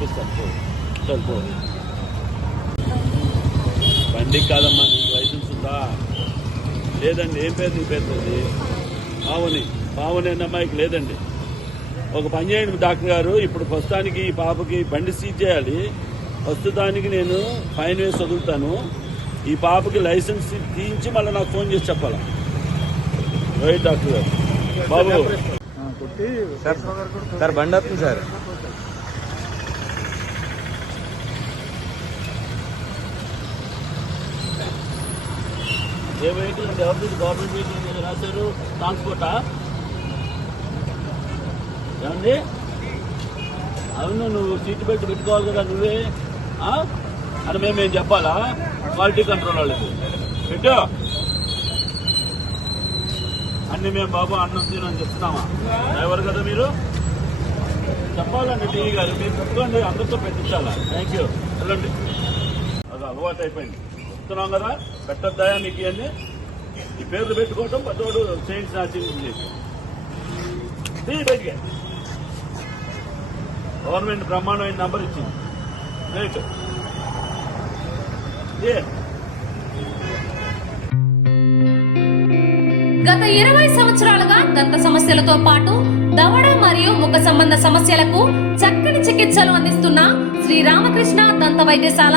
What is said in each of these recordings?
చేస్తాను సరిపోదు పో బండికి కాదమ్మా నీకు లైసెన్స్ ఉందా? లేదండి ఏం పేరు నీ పేరు అది పావని. పావని అన్న అమ్మాయికి లేదండి. ఒక పని చేయండి డాక్టర్ గారు ఇప్పుడు ప్రస్తుతానికి ఈ పాపకి బండి సీజ్ చేయాలి. ప్రస్తుతానికి నేను ఫైన్ వేసి వదులుతాను ఈ పాపకి లైసెన్స్ తీయించి మళ్ళీ నాకు ఫోన్ చేసి చెప్పాలా? రైట్ డాక్టర్ గారు. బాబు. సార్ బండి వస్తుంది సార్. ఏ వెహికల్ అండి ఎవరిది గవర్నమెంట్ వెహికల్ రాశారు ట్రాన్స్పోర్టా? ఏమండి? అవును నువ్వు సీట్ బెల్ట్ పెట్టుకోవాలి కదా నువ్వే అని మేము ఏం చెప్పాలా? క్వాలిటీ కంట్రోల్ వాళ్ళకి పెట్టు. అన్ని మేము బాబు అన్నం తినని చెప్తున్నామా? డ్రైవర్ కదా మీరు? చెప్పాలండి టీవీ గారు. మీరు చెప్పుకోండి అందరితో పెట్టించాలా? Thank you. వెళ్ళండి. అది అలవాటు అయిపోయింది చెప్తున్నాం కదా పెట్టద్దాయా మీకు ఇవన్నీ? ఈ పేర్లు పెట్టుకోవటం పెద్దవాడు చైన్ స్నాచింగ్ బయటికి గవర్నమెంట్ బ్రహ్మాండమైన నంబర్ ఇచ్చింది. రైట్. ఏ? గత ఇరవై సంవత్సరాలుగా దంత సమస్యలతో పాటు దవడ మరియు ముఖ సంబంధ సమస్యలకు చక్కని చికిత్సలు అందిస్తున్న శ్రీ రామకృష్ణ దంత వైద్యశాల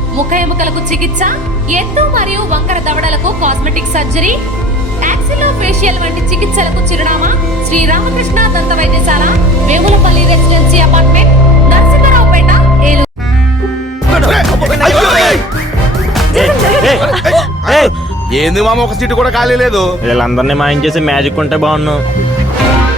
ముఖ ఎముకలకు చికిత్స ఎత్తు మరియు వంకర దవడలకు కాస్మెటిక్ సర్జరీ యాక్సిలో ఫేషియల్ వంటి చికిత్సలకు చిరునామా శ్రీ రామకృష్ణ దంత వైద్యశాల వేములపల్లి రెసిడెన్సీ అపార్ట్మెంట్ నరసింహారావుపేట ఏలూరు. ఏంది మామ ఒక సీటు కూడా ఖాళీ లేదు? వీళ్ళందరినీ మాయం చేసి మ్యాజిక్ ఉంటే బాగున్నావు